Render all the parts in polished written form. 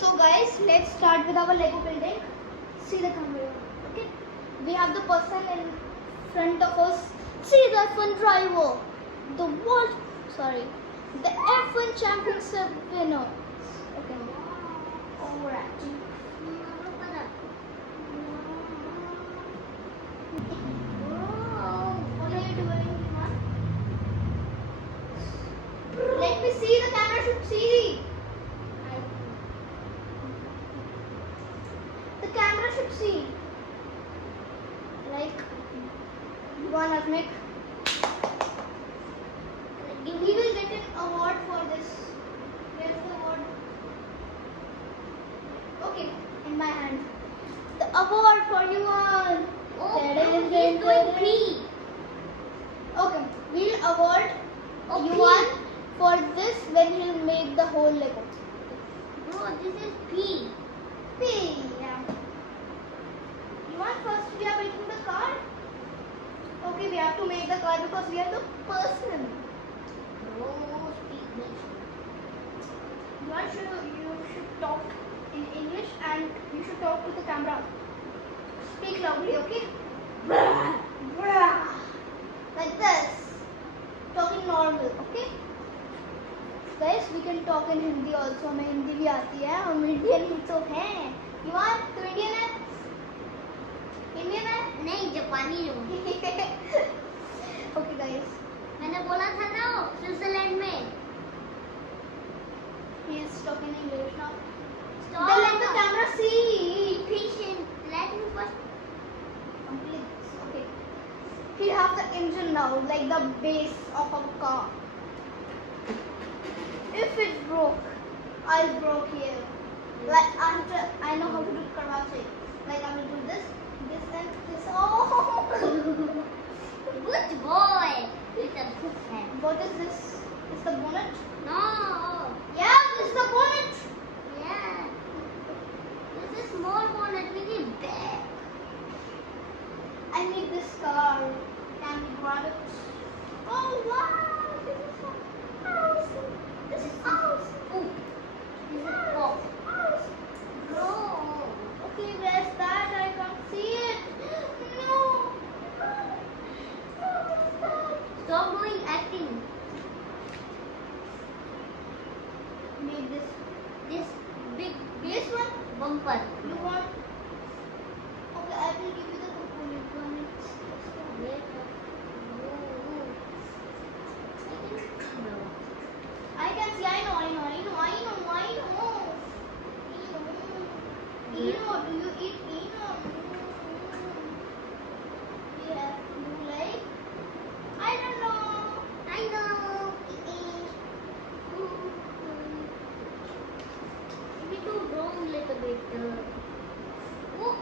So guys, let's start with our Lego building. See the camera. Okay. We have the person in front of us. See the F1 driver. The world. Sorry. The F1 championship winner. Okay. Alright. What are you doing, man? Let me see. The camera should see. The camera should see. Like one Asmik. He will get an award for this. Where's the award? Okay, in my hand. The award for you all. He's doing P. Okay, we'll award you one for this when he'll make the whole Lego. Bro, this is P. P. Yeah. You want first we are making the car? Okay, we have to make the car because we are the person. Bro, speak this. You should talk in English and you should talk to the camera. Speak loudly, okay? Brah, brah. Like this. Talking normal, okay? Guys, we can talk in Hindi also. हमें हिंदी भी आती है. हम Indian ही तो हैं. You want? तो Indian है? Indian है? नहीं, जापानी हूँ. Okay, guys. मैंने बोला था ना स्विट्जरलैंड में. He is talking English now. Stop. Then let the camera see. Patient. Let me first. Complete this. Okay. He have the engine now, like the base of a car. If it broke, I broke here. Like I know how to do karate. Like I will do this, and this. Oh! Good boy. With a good head. What is this? Is the bonnet? No. Yeah, this is the bonnet. Yeah. This is small bonnet. We need big. I need this car. Can we grab it? Oh wow! This is awesome. This is awesome. Ooh. This is pop. Awesome. Bro. Okay, where's that? I can't see it. No. Stop doing acting. Make this. This big This one? bumper. You want? Okay, I will give you the component. 1 minute. Wait. No. I can see. I know. Eno, do you eat Eno? Yeah. You like? I don't know. I know. We do wrong little bit. Oh.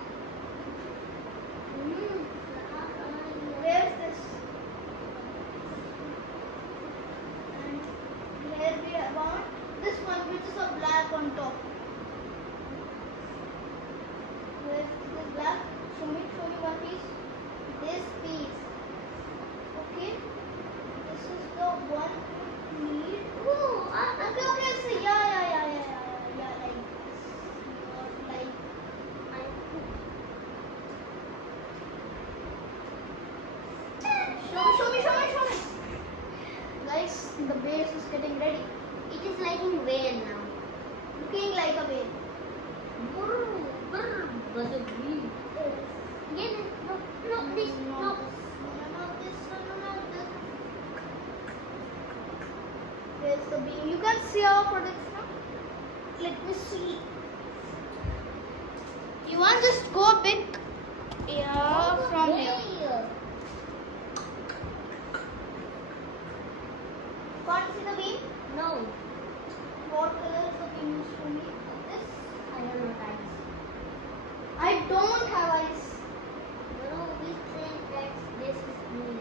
Where's this? And here we want this one, which is a black on top. Where's this black? Show me one piece. This piece. Okay. This is the one we need. Oh, Okay. So yeah. Like this. Not like. Show me. Guys, the base is getting ready. It is like in whale now. Looking like a whale. Brr, brr, was a green. Yeah, no, this, no. No, this. Where's the beam? You can see our products now. Let me see. You want just go a bit from here. Can't see the beam? No, What color is the beam? Show me. This? I don't know that. I don't have eyes. No, we say that this is green.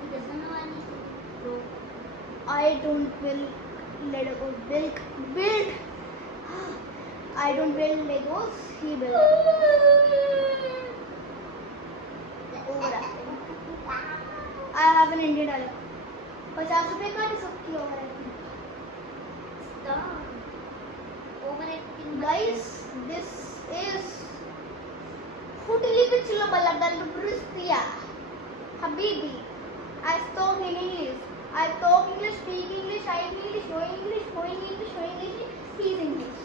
He doesn't know anything. So, I don't build Lego. Build. I don't build Legos. He builds. Overacting. I have an Indian dialect. 50 रुपए का सबकी over है. stop. guys, this is Hutili Pichula Baladal Brustia. Habibi. I talk in English. I talk English, speak English, I English, know English, knowing English, knowing English, speak English.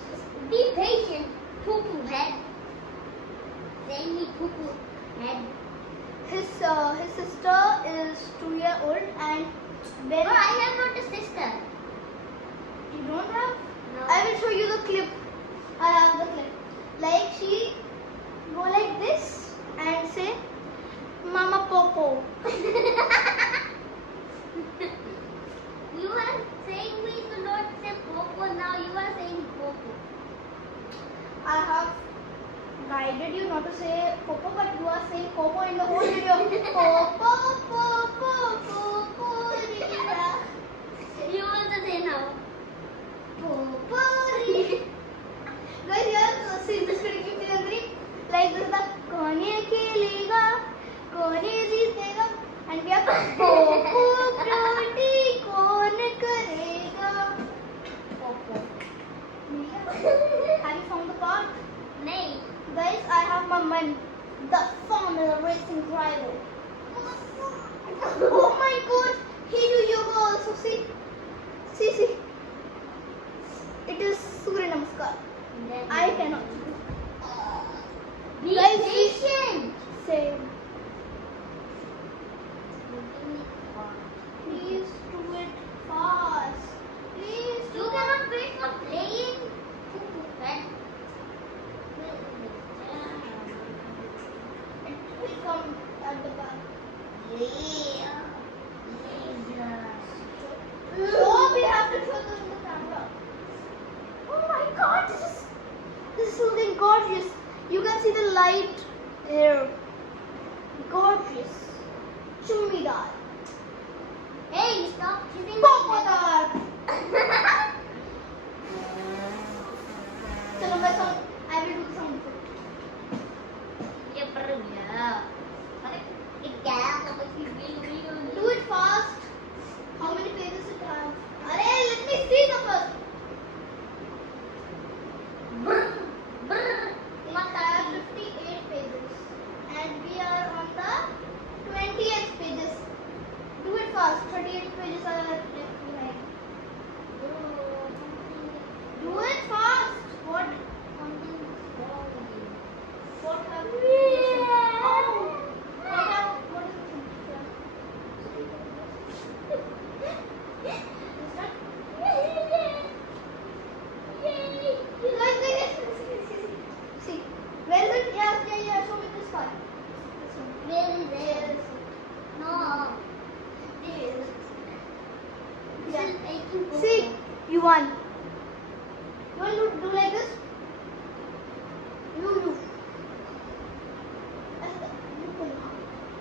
Be patient. Poo-poo head. Say me poo-poo head. His sister is 2 years old and very. Oh, I have not a sister. You don't have? No. I will show you the clip. I have the clip. Like she go like this and say, Mama Popo. You are saying we should not say popo. Now you are saying popo. I have guided you not to say Popo, but you are saying Popo in the whole video. Popo, Popo, Popo, Rita. You want to say now. Popo, Rita. Guys, you have seen this video clip in Andhri? Like this is the Kone Kelega, Kone Jeetega, and we have Popo, Proti, Kone Karega. Popo. Have you found the part? Nay. Guys, I have my man, the Formula racing driver. Oh my god, he do yoga also. See. It is Surya Namaskar. I cannot. Be Guys, patient. Say, please do it fast. Please do You it. cannot wait for playing. It will come at the back. So we have to show them the camera. Oh my god, this is looking gorgeous. You can see the light here. Gorgeous. Chummidar. Hey, stop kissing Popadar. Chalo, I will do the sound effect. Ya perlu ya. Do it fast. How many pages it has? Arey, let me see the first. It has 58 pages. And we are on the 20th pages. Do it fast. 38 pages are left behind. Do it fast. What happened? Oh, what is See, where is it? Yeah, show me this part. This one. Where is Here. it? No. This. This Yeah. is making See, you won. You want to do like this? You.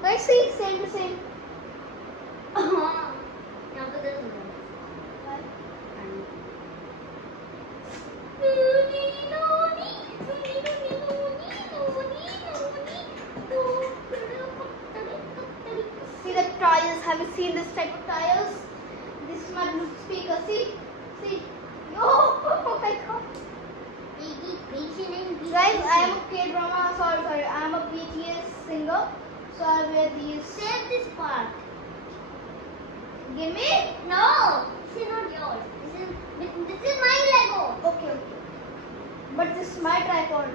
Guys, see, same to same. Now to this one. See the tires. Have you seen this type of tires? This is my Bluetooth speaker. See. Oh my god. Be patient and be Guys, I am patient. a K-drama. Sorry. I am a BTS singer. So I wear these. Save this part. Give me. No, this is not yours. This is my Lego. Okay. But this is my tripod.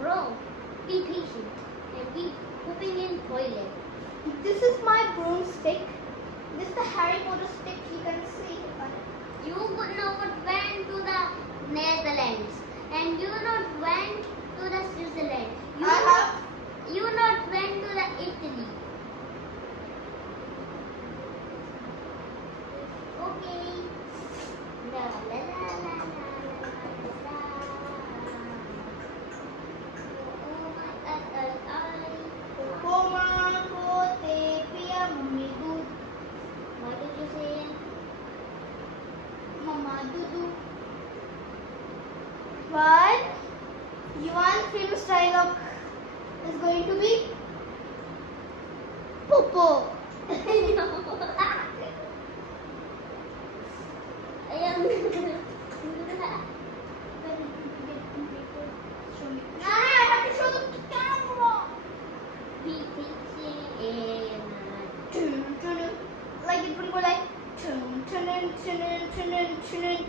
Bro, be patient and be pooping in toilet. This is my broomstick. This is the Harry Potter stick. You can see. You would not went to the Netherlands and you not went to the Switzerland. You not went to the Italy. Okay. La la la la la la. Oh my Koma kote piya mummy doodh. What did you say? Mama dudu. But Yuan famous dialogue is going to be Popo. I am.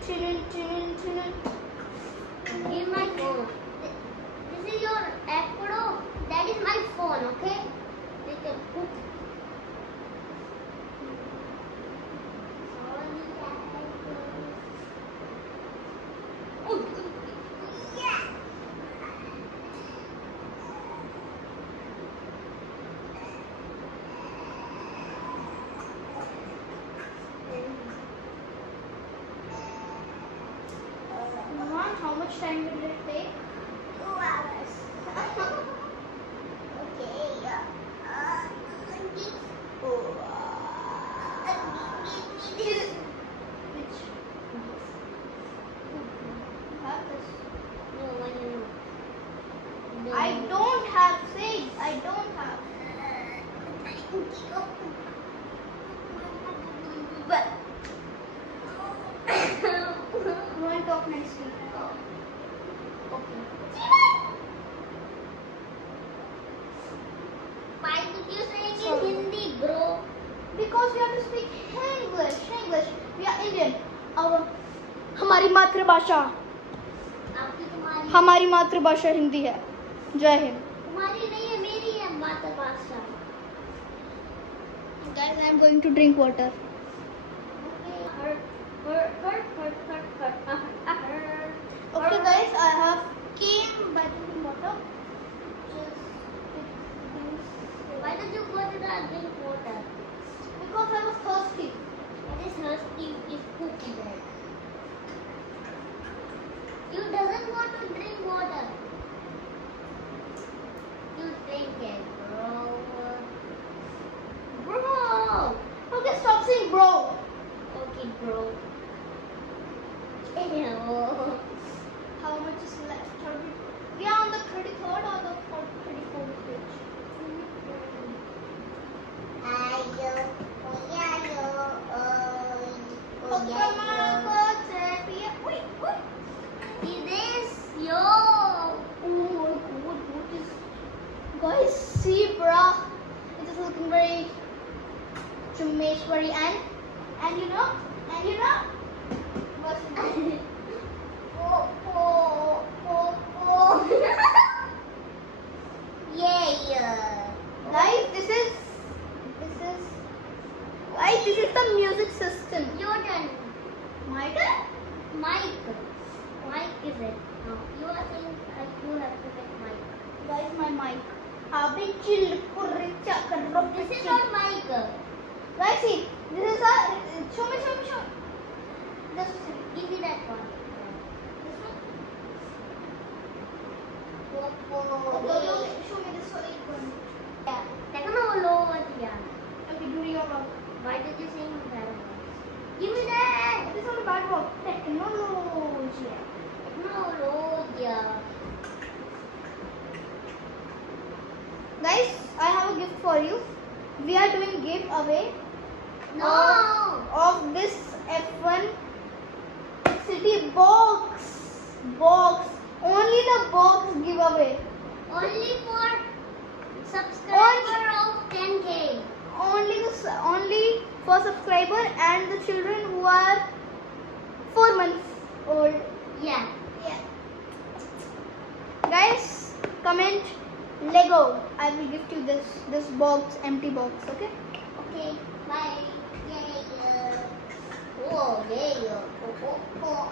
Give my phone. This is your Apple. That is my phone, okay? Take a book. Mohan, how much time will it take? 2 hours. Okay. Which? Have this. No, one minute. No. I don't have. Say, I don't have. Go and talk nicely. Why did you say it Sorry. in Hindi, bro? Because we have to speak English. English. We are Indian. Our हमारी मातृभाषा आपकी तुम्हारी हमारी मातृभाषा हिंदी है. जय हिंद. तुम्हारी नहीं है, मेरी है मातृभाषा. Guys, I am going to drink water. Okay, guys, I have came by drinking water. Why did you go to the drink water? Because I was thirsty. It is thirsty is cookie there. You doesn't want to drink water. You drink it, bro. Bro. Okay, stop saying bro. Okay, bro. Ew. How much is left? We are on the 33rd or the 34th page. Guys, see, bruh, it is looking very Chumeshwari and you know, what's it? Guys, this is the music system. Your turn. My turn? Mike. Mike is it? No. You are saying you have to get Mike. Guys, my mic. Have been chill for This is not Mike. Guys, see, this is a show me. Just a second. Give me that one. This one. Okay, Okay, show me this one. Yeah. Technology. Okay, do your work. Why did you sing that one? Give me that. This is not a bad work. Technology. Technology. Guys, I have a gift for you. We are doing giveaway No. of this F1 City box. Only the box giveaway. Only for subscriber of 10K. Only for subscriber and the children who are 4 months old. Yeah. Yeah. Guys, comment Lego. I will gift you this box, empty box. Okay. Okay. Bye. Yay. Oh, yeah. Oh.